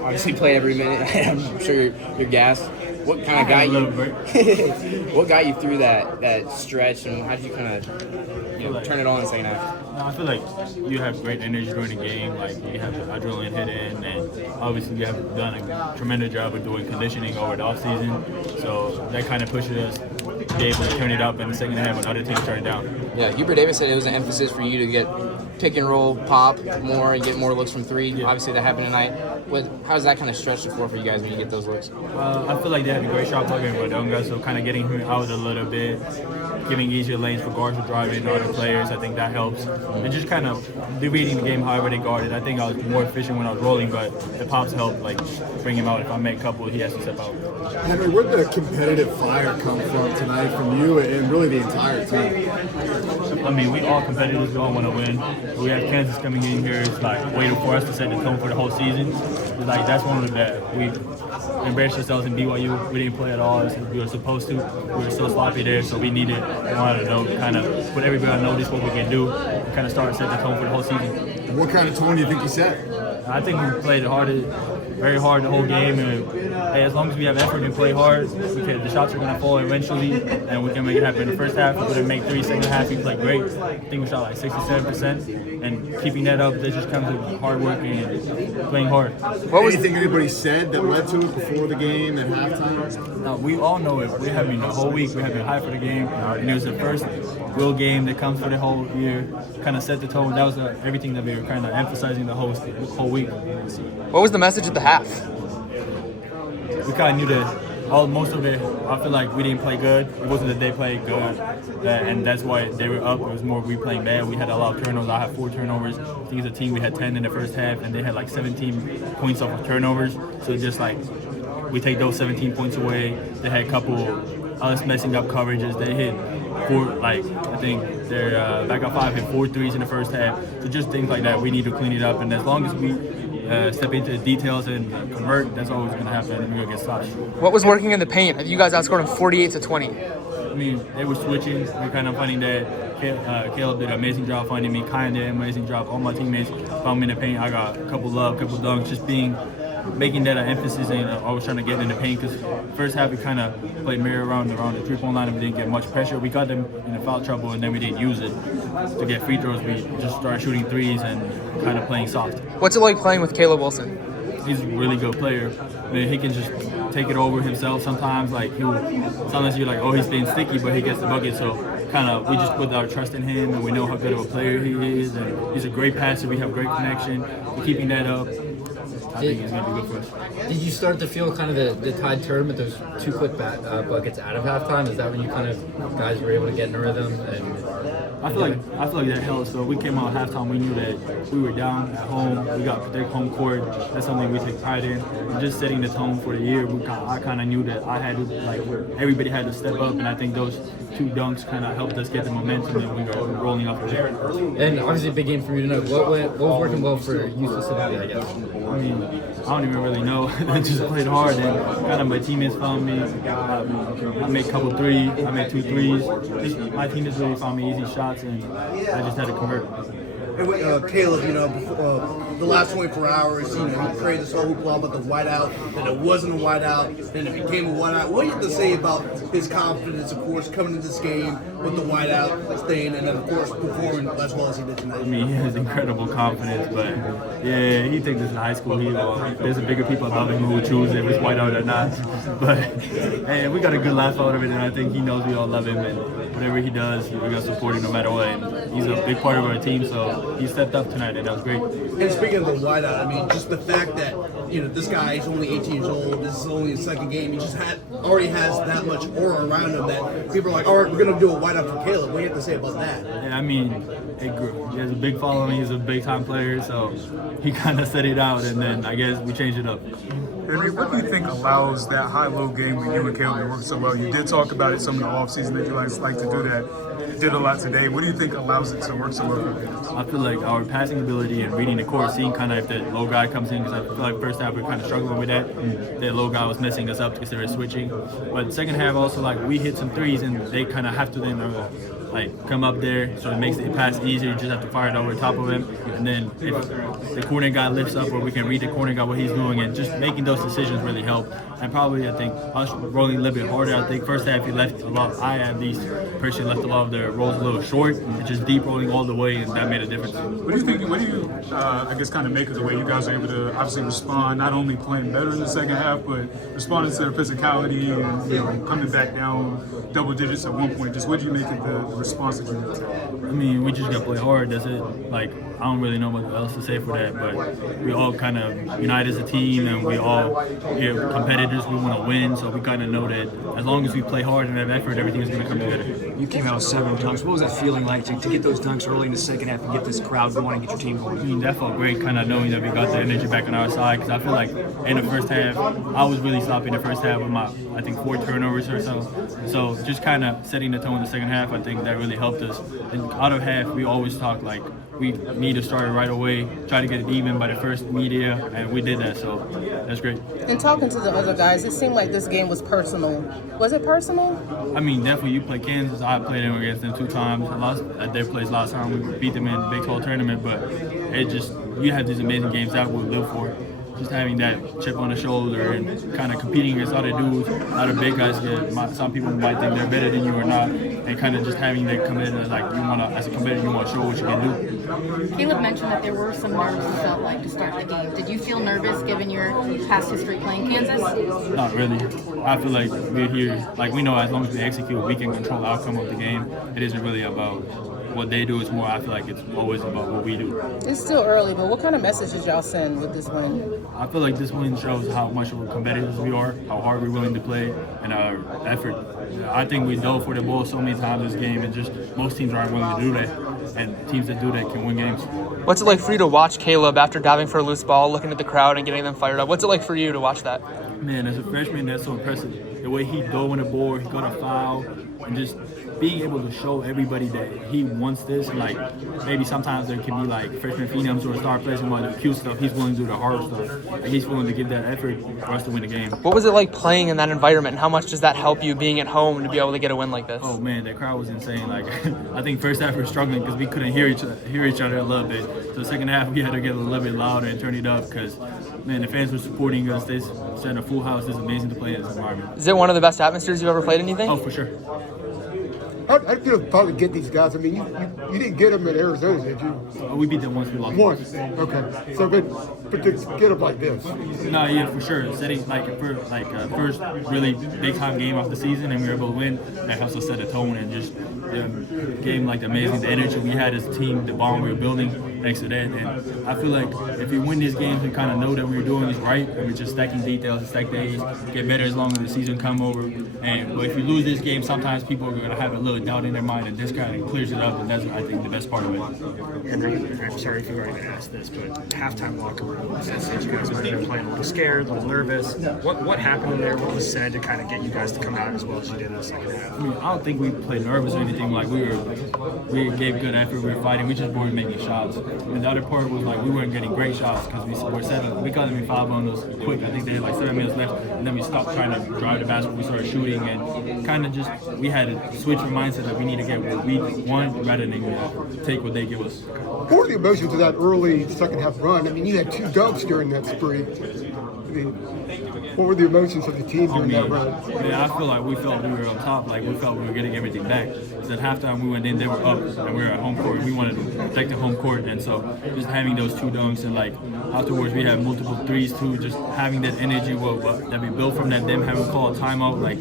obviously played every minute. I'm sure you're gassed. What kind of got you? What got you through that stretch, and how did you kind of turn it on in the second half? No, I feel like you have great energy during the game. Like you have the adrenaline hit in, and obviously you have done a tremendous job of doing conditioning over the off season. So that kind of pushes us to be able to turn it up in the second half when other teams turn it down. Yeah, Hubert Davis said it was an emphasis for you to get pick and roll, pop more, and get more looks from three. Yeah. Obviously, that happened tonight. How does that kind of stretch the floor for you guys when you get those looks? I feel like they had a great shot blocker in Wodonga, so kind of getting him out a little bit, giving easier lanes for guards to drive in other players. I think that helps. And just kind of reading the game however they guarded. I think I was more efficient when I was rolling, but the pops helped like bring him out. If I make a couple, he has to step out. Henry, where'd the competitive fire come from tonight from you and really the entire team? I mean, we all competitors, we all want to win. But we have Kansas coming in here. It's like waiting for us to set the tone for the whole season. It's like that's one of the that we embarrassed ourselves in BYU. We didn't play at all as we were supposed to. We were so sloppy there, so we wanted to know, kind of put everybody on notice what we can do, and kind of start set the tone for the whole season. What kind of tone do you think you set? I think we played very hard the whole game, and hey, as long as we have effort and play hard, the shots are going to fall eventually, and we can make it happen in the first half. We're going to make three. Second half, we played great. I think we shot like 67%, and keeping that up, that just comes with hard work and playing hard. What was anything anybody said that led to it before the game and halftime? No, we all know it. We have been the whole week. We have been hyped for the game, and it was the first real game that comes for the whole year. Kind of set the tone. That was everything that we were kind of emphasizing the whole week. What was the message at the half? We kind of knew that most of it, I feel like we didn't play good. It wasn't that they played good, and that's why they were up. It was more we playing bad. We had a lot of turnovers. I had 4 turnovers. I think as a team we had 10 in the first half, and they had like 17 points off of turnovers. So just like we take those 17 points away. They had a couple us messing up coverages. They hit 4, I think their backup 5 hit 4 threes in the first half. So just things like that, we need to clean it up. And as long as we step into the details and convert, that's always going to happen, and we're going to get sloshed. What was working in the paint? You guys outscored them 48-20. I mean, they were switching. We're kind of finding that Caleb did an amazing job finding me. Kyan did an amazing job. All my teammates found me in the paint. I got a couple dunks, just making that an emphasis and always trying to get in the paint, because first half we kind of played mirror around the 3-point line and we didn't get much pressure. We got them in the foul trouble and then we didn't use it to get free throws. We just started shooting threes and kind of playing soft. What's it like playing with Caleb Wilson? He's a really good player. I mean, he can just take it over himself sometimes. Like sometimes you're like, oh, he's being sticky, but he gets the bucket. So kind of we just put our trust in him, and we know how good of a player he is. And he's a great passer. We have great connection. We're keeping that up. I think it's going to be good for us. Did you start to feel kind of the tide turn with those 2 quick buckets out of halftime? Is that when you kind of guys were able to get in a rhythm? I feel like that helped. So we came out at halftime. We knew that we were down at home. We got to protect home court. That's something we take pride in. And just setting the tone for the year. I kind of knew that I had to everybody had to step up, and I think those 2 dunks kind of helped us get the momentum, and we were rolling off the there. And obviously a big game for you tonight. What was working well for you specifically, I guess? I mean, I don't even really know. I just played hard, and kind of my teammates found me. I made a couple threes. I made 2 threes. My teammates really found me easy shots, and I just had to convert. Caleb, the last 24 hours, he created this whole hoopla about the whiteout, then it wasn't a whiteout, then it became a whiteout. What do you have to say about his confidence, of course, coming into this game with the whiteout thing, and then, of course, performing as well as he did tonight? I mean, he has incredible confidence, but yeah, he thinks this is high school. There's bigger people above him who will choose if it's whiteout or not. But hey, we got a good laugh out of it, and I think he knows we all love him, and whatever he does, we're going to support him no matter what. And he's a big part of our team, so he stepped up tonight, and that was great. And speaking of the whiteout, I mean, just the fact that this guy is only 18 years old. This is only his second game. He just already has that much aura around him that people are like, all right, we're gonna do a whiteout for Caleb. What do you have to say about that? Yeah, I mean, it grew. He has a big following. He's a big time player, so he kind of set it out, and then I guess we changed it up. Henry, what do you think allows that high-low game with you and Caleb to work so well? You did talk about it some in the offseason that you guys like to do that. You did a lot today. What do you think allows it to work so well? I feel like our passing ability and reading the court, seeing kind of if the low guy comes in, because I feel like first half we were kind of struggling with that. The low guy was messing us up because they were switching. But second half also, like, we hit some threes and they kind of have to then like come up there, so it makes the pass easier. You just have to fire it over the top of him, and then if the corner guy lifts up, or we can read the corner guy what he's doing, and just making those decisions really help. And probably I think us rolling a little bit harder. I think first half he left a lot. I at least personally left a lot of the rolls a little short, and just deep rolling all the way, and that made a difference. What do you think? What do you, I guess, kind of make of the way you guys are able to obviously respond, not only playing better in the second half, but responding to their physicality and coming back down double digits at one point? Just what do you make of the response that you made? I mean, we just got to play hard. That's it. Like, I don't really know what else to say for that, but we all kind of unite as a team, and we're competitors. We want to win, so we kind of know that as long as we play hard and have effort, everything is going to come together. You came out with 7 dunks. What was that feeling like to get those dunks early in the second half and get this crowd going and get your team going? I mean, that felt great, kind of knowing that we got the energy back on our side, because I feel like in the first half, I was really sloppy in the first half with my, I think, 4 turnovers or so. So just kind of setting the tone in the second half, I think that really helped us. And out of half, we always talk like we need to start it right away, try to get it even by the first media, and we did that, so that's great. And talking to the other guys, it seemed like this game was personal. Was it personal? I mean, definitely you play Kansas. I played them against them 2 times. I lost at their place last time. We beat them in the Big 12 tournament, but it just, you have these amazing games that we live for. Just having that chip on the shoulder and kind of competing against other dudes, other big guys. Some people might think they're better than you or not, and kind of just having that commitment, like you want to, as a competitor, you want to show what you can do. Caleb mentioned that there were some nerves you felt like to start the game. Did you feel nervous given your past history playing Kansas? Not really. I feel like we're here, like we know as long as we execute, we can control the outcome of the game. It isn't really about what they do. It's more, I feel like it's always about what we do. It's still early, but what kind of message did y'all send with this win? I feel like this win shows how much of a competitors we are, how hard we're willing to play, and our effort. I think we dove for the ball so many times this game, and just most teams aren't willing to do that, and teams that do that can win games. What's it like for you to watch Caleb after diving for a loose ball, looking at the crowd and getting them fired up? What's it like for you to watch that? Man, as a freshman, that's so impressive. The way he dove on the board, he got a foul, and just being able to show everybody that he wants this. Like, maybe sometimes there can be like freshman phenoms or star players who want to do cute stuff. He's willing to do the hard stuff, and he's willing to give that effort for us to win the game. What was it like playing in that environment, and how much does that help you being at home to be able to get a win like this? Oh man, that crowd was insane. Like, I think first half we were struggling because we couldn't hear each other a little bit. So second half we had to get a little bit louder and turn it up because, man, the fans were supporting us. They said a full house is amazing to play in this environment. Is it one of the best atmospheres you've ever played in, you think? Oh, for sure. How do you probably get these guys? I mean, you didn't get them in Arizona, did you? We beat them once. We lost. Once. Okay. So, but to get them like this. No, yeah, for sure. Setting first really big time game of the season, and we were able to win. That helps us set a tone and just game like amazing. The energy we had as a team, the bond we were building. Thanks to that, and I feel like if we win these games, we kind of know that we're doing this right, and we're just stacking details and stack days, get better as long as the season come over. But if you lose this game, sometimes people are going to have a little doubt in their mind, and this kind of clears it up, and that's, I think, the best part of it. Henry, I'm sorry if you've already been asked this, but halftime locker room says that you guys might have been playing a little scared, a little nervous. What happened in there? What was said to kind of get you guys to come out as well as you did in the second half? I mean, I don't think we played nervous or anything. Like we gave good effort. We were fighting. We just weren't making shots. And the other part was like we weren't getting great shots because we got them in 5 on those quick. I think they had like 7 minutes left, and then we stopped trying to drive the basket. We started shooting, and kind of just we had to switch our mindset that we need to get what we want rather than take what they give us. What were the emotions of that early second half run? I mean, you had 2 dunks during that spree. I mean, what were the emotions of the team during that run? Yeah, I feel like we felt we were on top, like we felt we were getting everything back. So at halftime we went in, they were up, and we were at home court. We wanted to protect the home court, and so just having those 2 dunks and like afterwards we had multiple threes too. Just having that energy that we built from that, them having called timeout. Like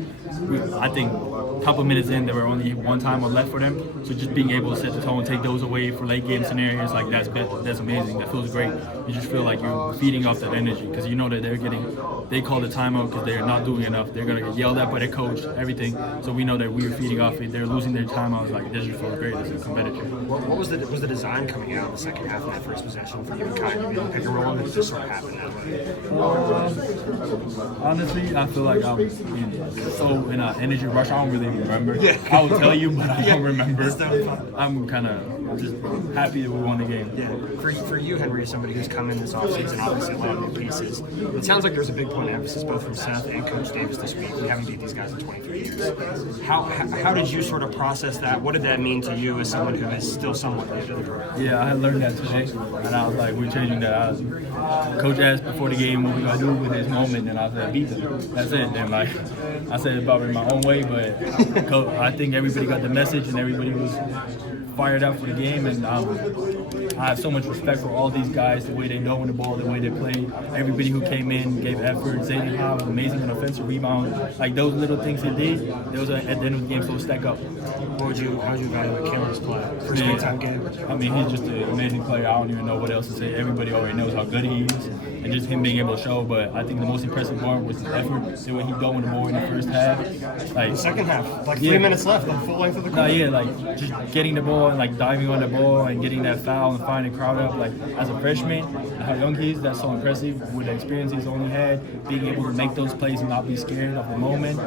I think a couple minutes in, there were only 1 timeout left for them. So just being able to set the tone, take those away for late game scenarios, like that's amazing. That feels great. You just feel like you're feeding off that energy because you know that they call the timeout because they're not doing enough. They're gonna get yelled at by their coach, everything. So we know that we are feeding off it. They're losing their timeouts. Like this just feels great as a competitor. What was the design coming out in the second half of that first possession for you and Kai to be pick and roll, and it just sort of happened that way? Honestly, I feel like I'm in an energy rush. I don't really remember. Yeah. I will tell you, but I don't remember. I'm kind of I'm just happy that we won the game. Yeah. For you, Henry, as somebody who's come in this offseason, obviously a lot of new pieces, it sounds like there's a big point of emphasis both from Seth and Coach Davis this week. We haven't beat these guys in 23 years. How did you sort of process that? What did that mean to you as someone who is still somewhat new to the program? Yeah, I learned that today, and I was like, we're changing that. Coach asked before the game what we gonna do with this moment, and I said, beat them. That's it. And like, I said it probably my own way, but I think everybody got the message, and everybody was fired up for the game, and I have so much respect for all these guys, the way they know in the ball, the way they play. Everybody who came in gave effort. Zayden Howe was amazing on offensive rebound. Like those little things he did, those at the end of the game, so stack up. How would you evaluate Caleb's play? First big time game? I mean, he's just an amazing player. I don't even know what else to say. Everybody already knows how good he is, and just him being able to show. But I think the most impressive part was the effort, the way he dove in the ball in the first half. Like The second half, like 3 minutes left, the full length of the court. No, yeah, like just getting the ball and like diving on the ball and getting that foul and finding the crowd up. Like as a freshman, how young he is, that's so impressive. With the experience he's only had, being able to make those plays and not be scared of the moment,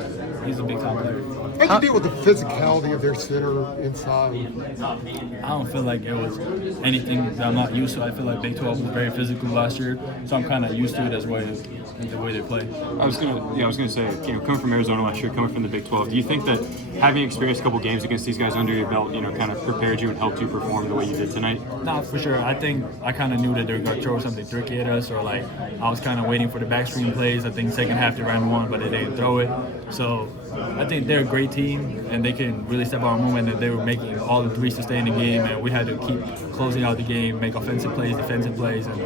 he's a big time player. How'd you deal with the physicality of their center inside? I don't feel like it was anything that I'm not used to. I feel like Big 12 was very physical last year, so I'm kind of used to it as well, the way they play. I was gonna say, coming from Arizona last year, coming from the Big 12, do you think that having experienced a couple games against these guys under your belt, kind of prepared you and helped you perform the way you did tonight? Nah, for sure. I think I kind of knew that they were gonna throw something tricky at us, or like I was kind of waiting for the backstream plays. I think second half they ran one, but they didn't throw it. So I think they're a great team, and they can really step out of movement, and they were making all the threes to stay in the game, and we had to keep closing out the game, make offensive plays, defensive plays, and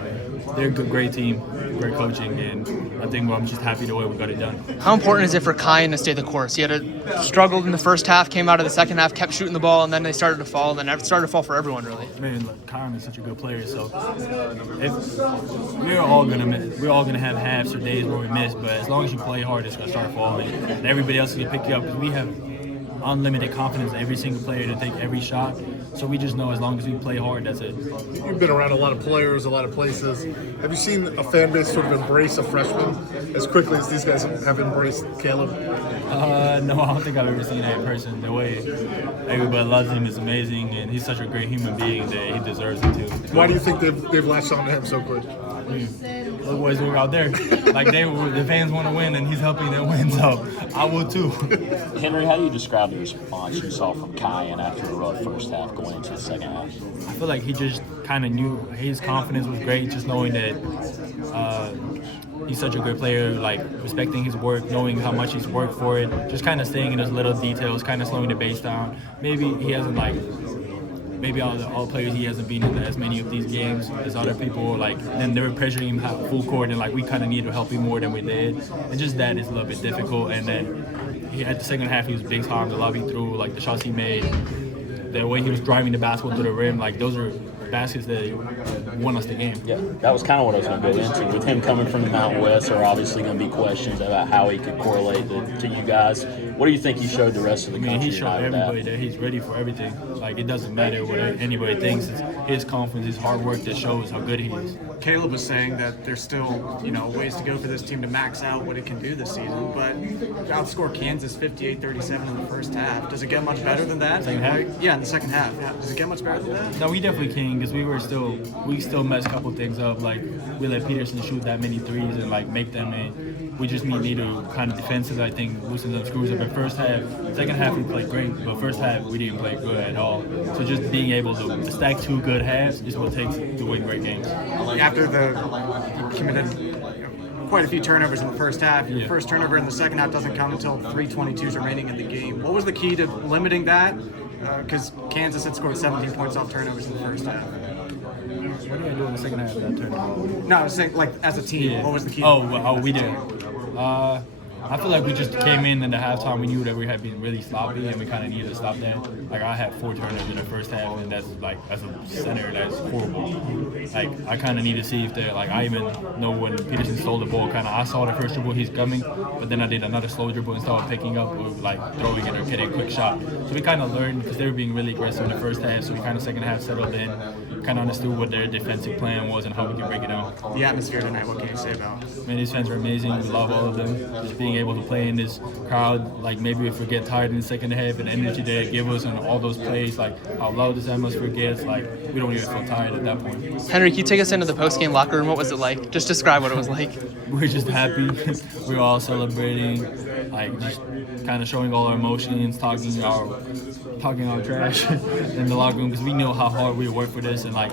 they're a great team, great coaching, and I think I'm just happy the way we got it done. How important is it for Kyan to stay the course? He had struggled in the first half, came out of the second half, kept shooting the ball, and then they started to fall, and then it started to fall for everyone, really. Man, look, Kyan is such a good player, so if we're all gonna have halves or days where we miss, but as long as you play hard, it's gonna start falling, and everybody else can pick you up, because we have unlimited confidence in every single player to take every shot. So we just know as long as we play hard, that's it. You've been around a lot of players, a lot of places. Have you seen a fan base sort of embrace a freshman as quickly as these guys have embraced Caleb? No, I don't think I've ever seen that in person. The way everybody loves him is amazing, and he's such a great human being that he deserves it too. Why do you think they've latched on to him so quick? Look what he's doing out there. Like the fans want to win, and he's helping them win. So I will too. Henry, how do you describe the response you saw from Kyan after the rough first half going into the second half? I feel like he just kind of knew his confidence was great, just knowing that he's such a good player, like respecting his work, knowing how much he's worked for it, just kind of staying in those little details, kind of slowing the pace down. Maybe he hasn't maybe all players he hasn't been in as many of these games as other people. Like then they were pressuring him full court, and like we kind of needed to help him more than we did, and just that is a little bit difficult. And then at the second half he was big time, the lob he threw, like the shots he made, the way he was driving the basketball to the rim, like those are baskets that won us the game. Yeah, that was kind of what I was going to go into. With him coming from the Mountain West, there are obviously going to be questions about how he could correlate to you guys. What do you think he showed the rest of the country? He showed everybody that he's ready for everything. Like, it doesn't matter what anybody thinks. It's his confidence, his hard work that shows how good he is. Caleb was saying that there's still, ways to go for this team to max out what it can do this season, but outscore Kansas 58-37 in the first half. Does it get much better than that? Second half? Yeah, in the second half. Does it get much better than that? No, we definitely can, because we still messed a couple things up. Like, we let Peterson shoot that many threes and make them, and we just need to kind of defensively, I think, loosen some screws up in first half. Second half we played great, but first half we didn't play good at all. So just being able to stack two good halves is what it takes to win great games. After you committed quite a few turnovers in the first half, your first turnover in the second half doesn't come until 3:22 remaining in the game. What was the key to limiting that? Because Kansas had scored 17 points off turnovers in the first half. What did I do in the second half of that turnover? No, I was saying, as a team, what was the key? We did. I feel like we just came in the halftime. We knew that we had been really sloppy, and we kind of needed to stop that. Like, I had 4 turnovers in the first half, and that's as a center, that's horrible. Like, I kind of need to see if they're I even know when Peterson stole the ball. I saw the first dribble, he's coming, but then I did another slow dribble and started picking up, with, throwing it or getting a quick shot. So we kind of learned, because they were being really aggressive in the first half. So we kind of second half settled in. kind of understood what their defensive plan was and how we could break it down. The atmosphere tonight, what can you say about? Man, these fans are amazing. We love all of them. Just being able to play in this crowd, like maybe if we get tired in the second half and the energy they give us and all those plays, like how loud this atmosphere gets, like we don't even feel tired at that point. Henry, can you take us into the post-game locker room? What was it like? Just describe what it was like. We're just happy. We're all celebrating, like just kind of showing all our emotions, talking our trash in the locker room because we know how hard we work for this, and like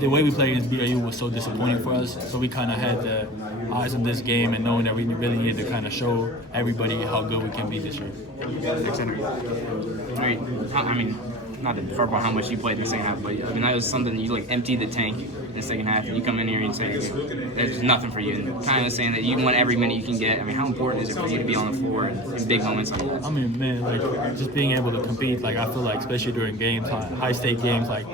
the way we played against BYU was so disappointing for us. So we kind of had the eyes on this game and knowing that we really needed to kind of show everybody how good we can be this year. Thanks, Henry. I mean, not to harp on how much you played in the second half, but I mean that was something you like emptied the tank in the second half, and you come in here and say there's nothing for you, and kind of saying that you want every minute you can get. I mean, how important is it for you to be on the floor in big moments like that? I mean, man, like just being able to compete, like I feel like especially during games, high-stake games, like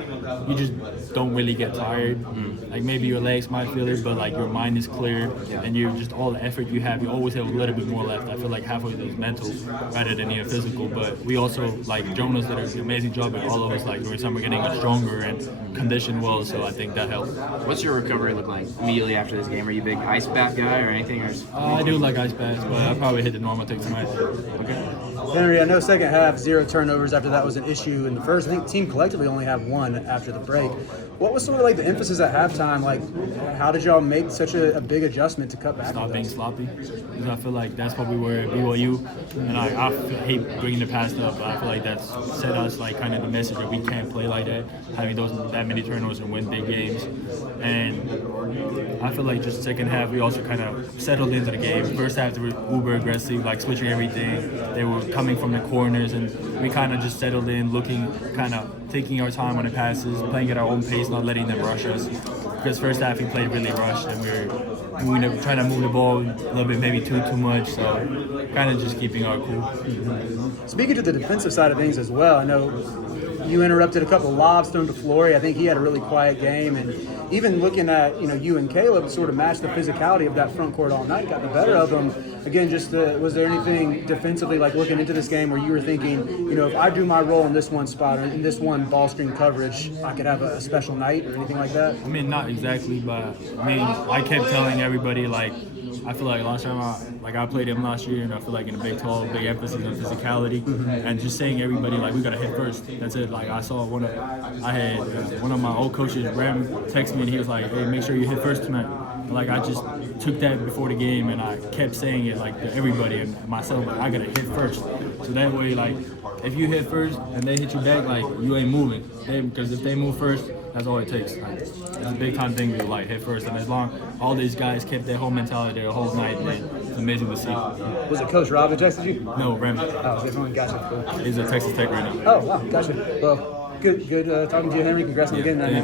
you just don't really get tired. Like maybe your legs might feel it, but like your mind is clear, and you just all the effort you have, you always have a little bit more left. I feel like half of it is mental rather than even physical. But we also like Jonas did an amazing job, and all of us like during summer getting stronger and conditioned well. So I think that helped. What's your recovery look like immediately after this game? Are you a big ice bath guy or anything? Or I do like ice baths, but I probably hit the normal take tonight. Okay. Henry, I know second half, 0 turnovers after that was an issue in the first. I think team collectively only had 1 after the break. What was sort of like the emphasis at halftime? Like, how did y'all make such a big adjustment to cut back? Stop being sloppy. Because I feel like that's what we were at BYU. And I hate bringing the past up, but I feel like that's set us like kind of the message that we can't play like that, having that many turnovers and win big games. And I feel like just second half, we also kind of settled into the game. First half, they were uber aggressive, like switching everything. They were coming from the corners, and we kind of just settled in, looking, kind of taking our time on the passes, playing at our own pace, not letting them rush us. Because first half, we played really rushed, and we were trying to move the ball a little bit, maybe too much. So kind of just keeping our cool. Speaking to the defensive side of things as well, I know you interrupted a couple of lobs thrown to Flory. I think he had a really quiet game, and even looking at you and Caleb sort of matched the physicality of that front court all night, got the better of them. Again, just was there anything defensively, like looking into this game, where you were thinking, if I do my role in this one spot or in this one ball screen coverage, I could have a special night or anything like that? I mean, not exactly, but I mean, I kept telling everybody like. I feel like last time I played him last year, and I feel like in the Big 12, big emphasis on physicality, and just saying everybody like we gotta hit first. That's it. Like I saw one of my old coaches, Rem, text me, and he was like, "Hey, make sure you hit first tonight." And, like I just took that before the game, and I kept saying it like to everybody and myself, like I gotta hit first. So that way, like if you hit first and they hit you back, like you ain't moving. Because if they move first, that's all it takes. Like, it's a big time thing to like hit first, and as long all these guys kept their whole mentality the whole night, man, it's amazing to see. Was it Coach Rob that texted you? No, Rem. Oh, different. Gotcha. Cool. He's at Texas Tech right now. Oh, wow, gotcha. Well, good talking to you, Henry. Congrats on the game.